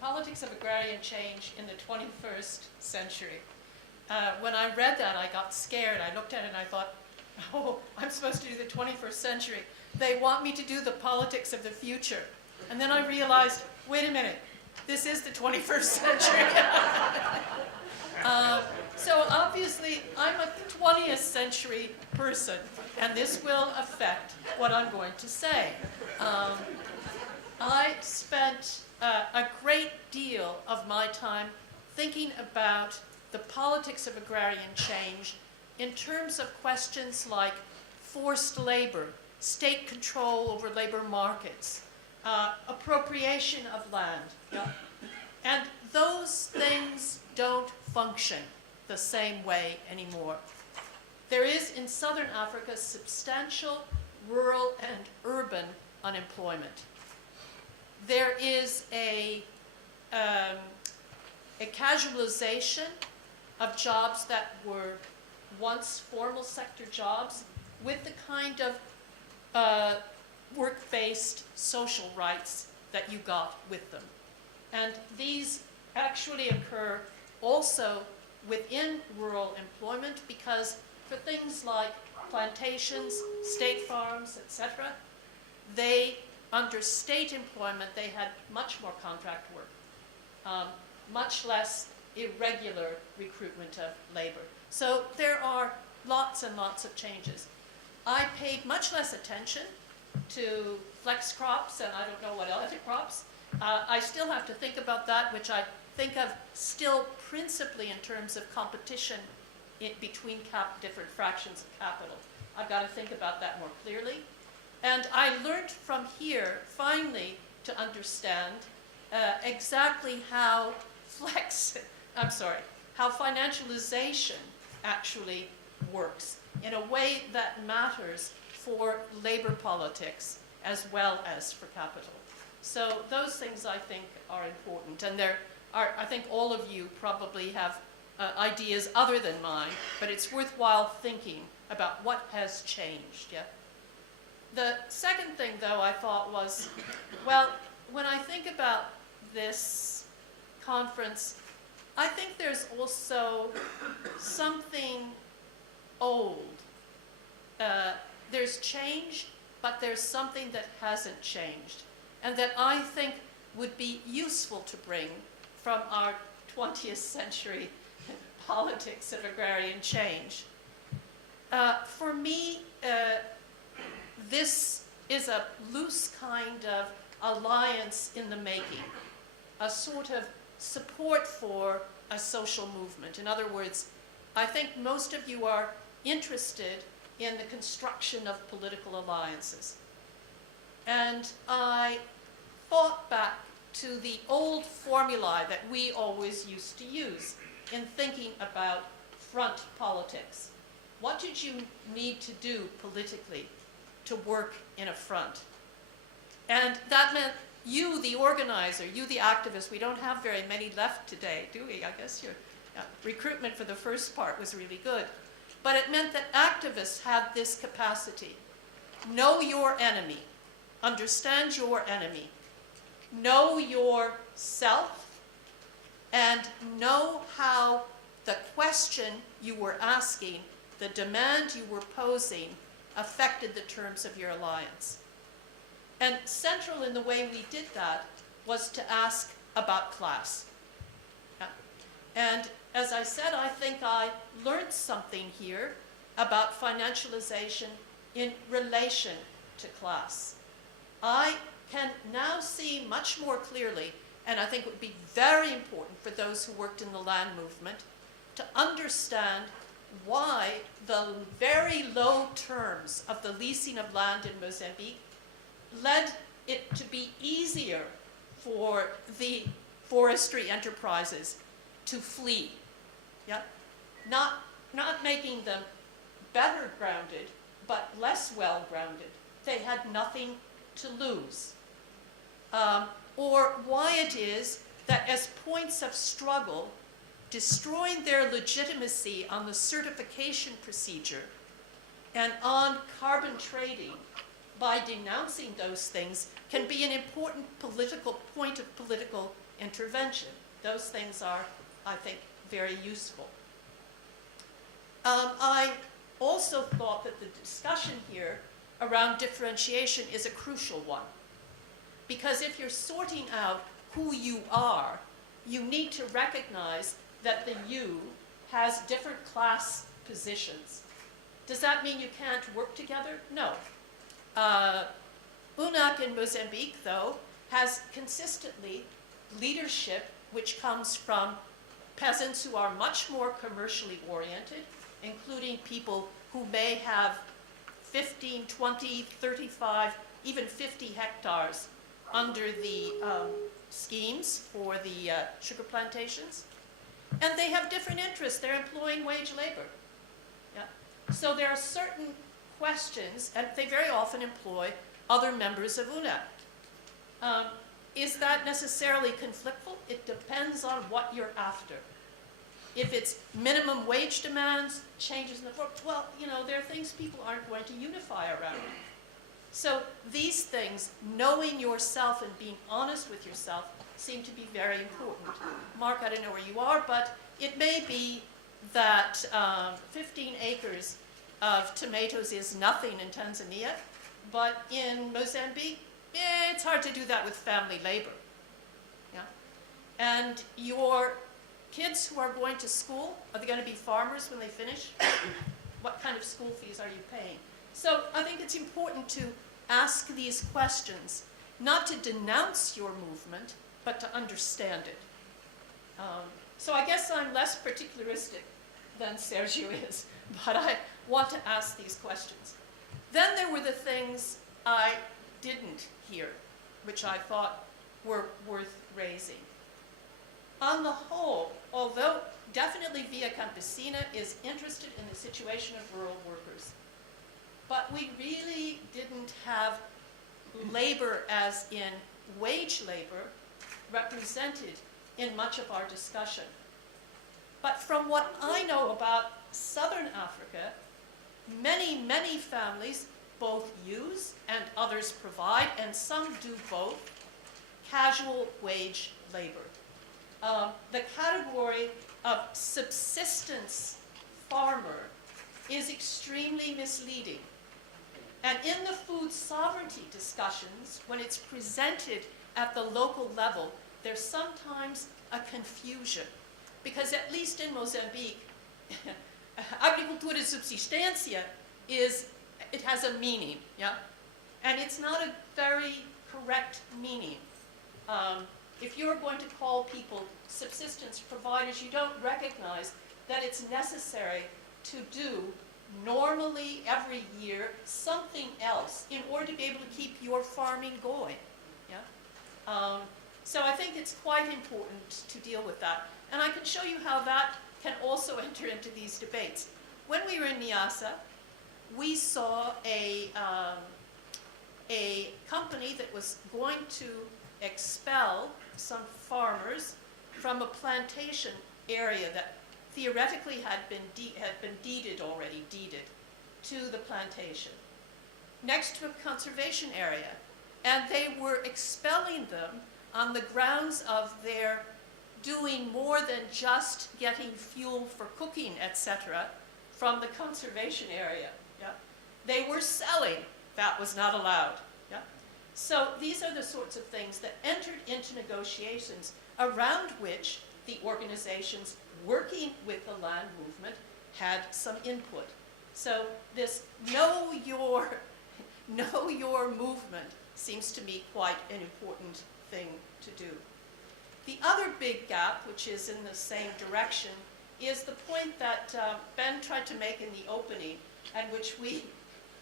Politics of Agrarian Change in the 21st Century. When I read that, I got scared. I looked at it and I thought, oh, I'm supposed to do the 21st century. They want me to do the politics of the future. And then I realized, wait a minute, this is the 21st century. So obviously, I'm a 20th century person, and this will affect what I'm going to say. I spent a great deal of my time thinking about the politics of agrarian change in terms of questions like forced labor, state control over labor markets, appropriation of land. Yeah? And those things don't function the same way anymore. There is in southern Africa substantial rural and urban unemployment. There is a casualisation of jobs that were once formal sector jobs with the kind of work-based social rights that you got with them. And these actually occur also within rural employment because for things like plantations, state farms, etc., under state employment, they had much more contract work, much less irregular recruitment of labor. So there are lots and lots of changes. I paid much less attention to flex crops and I don't know what other crops. I still have to think about that, which I think of still principally in terms of competition between different fractions of capital. I've got to think about that more clearly. And I learned from here, finally, to understand exactly how how financialization actually works in a way that matters for labor politics as well as for capital. So those things I think are important. And I think all of you probably have ideas other than mine, but it's worthwhile thinking about what has changed. Yeah? The second thing, though, I thought was, well, when I think about this conference, I think there's also something old. There's change, but there's something that hasn't changed, and that I think would be useful to bring from our 20th century politics of agrarian change. For me, this is a loose kind of alliance in the making, a sort of support for a social movement. In other words, I think most of you are interested in the construction of political alliances. And I thought back to the old formulae that we always used to use in thinking about front politics. What did you need to do politically to work in a front? And that meant you, the organizer, you, the activist. We don't have very many left today, do we? I guess your recruitment for the first part was really good. But it meant that activists had this capacity. Know your enemy. Understand your enemy. Know yourself. And know how the question you were asking, the demand you were posing, affected the terms of your alliance. And central in the way we did that was to ask about class. And as I said, I think I learned something here about financialization in relation to class. I can now see much more clearly, and I think it would be very important for those who worked in the land movement to understand why the very low terms of the leasing of land in Mozambique led it to be easier for the forestry enterprises to flee. Yeah? Not making them better grounded, but less well grounded. They had nothing to lose. Or why it is that as points of struggle, destroying their legitimacy on the certification procedure and on carbon trading by denouncing those things, can be an important point of political intervention. Those things are, I think, very useful. I also thought that the discussion here around differentiation is a crucial one. Because if you're sorting out who you are, you need to recognize that the you has different class positions. Does that mean you can't work together? No. UNAC in Mozambique, though, has consistently leadership which comes from peasants who are much more commercially oriented, including people who may have 15, 20, 35, even 50 hectares under the schemes for the sugar plantations. And they have different interests. They're employing wage labor. Yeah? So there are certain questions, and they very often employ other members of UNAC. Is that necessarily conflictful? It depends on what you're after. If it's minimum wage demands, changes in the work, well, there are things people aren't going to unify around. So these things, knowing yourself and being honest with yourself, seem to be very important. Mark, I don't know where you are, but it may be that 15 acres of tomatoes is nothing in Tanzania, but in Mozambique, it's hard to do that with family labor. Yeah? And your kids who are going to school, are they going to be farmers when they finish? What kind of school fees are you paying? So I think it's important to ask these questions, not to denounce your movement, but to understand it. So I guess I'm less particularistic than Sergio is, but I want to ask these questions. Then there were the things I didn't hear, which I thought were worth raising. On the whole, although definitely Via Campesina is interested in the situation of rural workers, but we really didn't have labor as in wage labor represented in much of our discussion. But from what I know about Southern Africa, many, many families both use and others provide, and some do both, casual wage labor. The category of subsistence farmer is extremely misleading. And in the food sovereignty discussions, when it's presented at the local level, there's sometimes a confusion. Because at least in Mozambique, agricultura de subsistencia it has a meaning, yeah? And it's not a very correct meaning. If you're going to call people subsistence providers, you don't recognize that it's necessary to do normally every year something else in order to be able to keep your farming going. Yeah? So I think it's quite important to deal with that. And I can show you how that can also enter into these debates. When we were in Niassa, we saw a company that was going to expel some farmers from a plantation area that theoretically had been deeded to the plantation, next to a conservation area. And they were expelling them on the grounds of their doing more than just getting fuel for cooking, etc., from the conservation area. Yeah? They were selling. That was not allowed. Yeah? So these are the sorts of things that entered into negotiations around which the organizations working with the land movement had some input. So this know your movement seems to me quite an important thing to do. The other big gap, which is in the same direction, is the point that Ben tried to make in the opening, and which we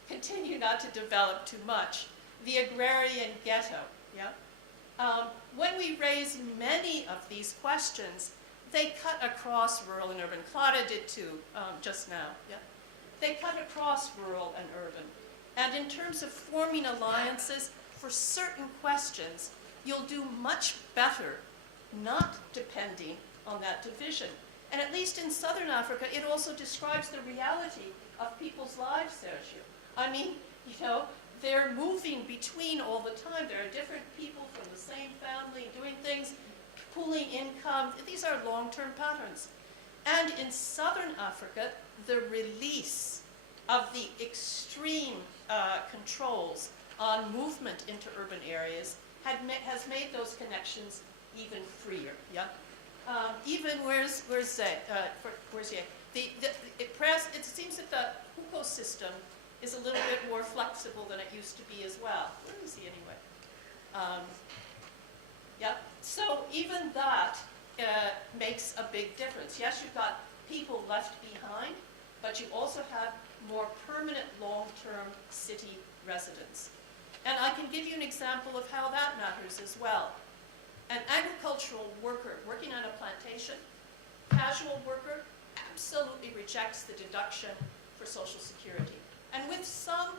continue not to develop too much, the agrarian ghetto. Yeah? When we raise many of these questions, they cut across rural and urban. Clara did too, just now. Yeah? They cut across rural and urban. And in terms of forming alliances for certain questions, you'll do much better not depending on that division. And at least in Southern Africa, it also describes the reality of people's lives, Sergio. I mean, they're moving between all the time. There are different people from the same family doing things, pooling income. These are long-term patterns. And in southern Africa, the release of the extreme controls on movement into urban areas has made those connections even freer. Yeah. Even where's Zay? It seems that the Huko system is a little bit more flexible than it used to be as well. Where is he anyway? Yeah. So even that makes a big difference. Yes, you've got people left behind, but you also have more permanent long-term city residents. And I can give you an example of how that matters as well. An agricultural worker working on a plantation, casual worker, absolutely rejects the deduction for Social Security. And with some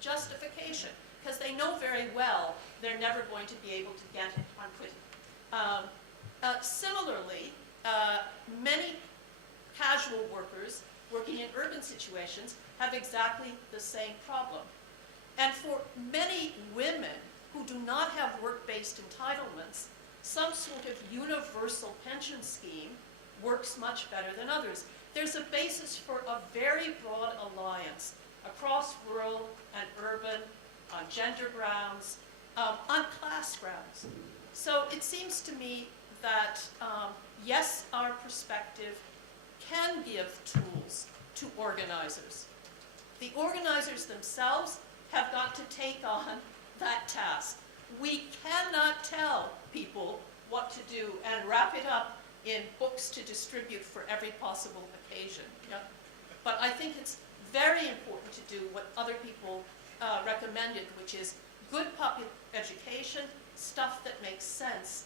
justification, because they know very well they're never going to be able to get it on quitting. Similarly, many casual workers working in urban situations have exactly the same problem. And for many women who do not have work-based entitlements, some sort of universal pension scheme works much better than others. There's a basis for a very broad alliance across rural and urban, on gender grounds, on class grounds. So it seems to me that, yes, our perspective can give tools to organizers. The organizers themselves have got to take on that task. We cannot tell people what to do and wrap it up in books to distribute for every possible occasion. Yeah? But I think it's very important to do what other people recommended, which is good education, stuff that makes sense,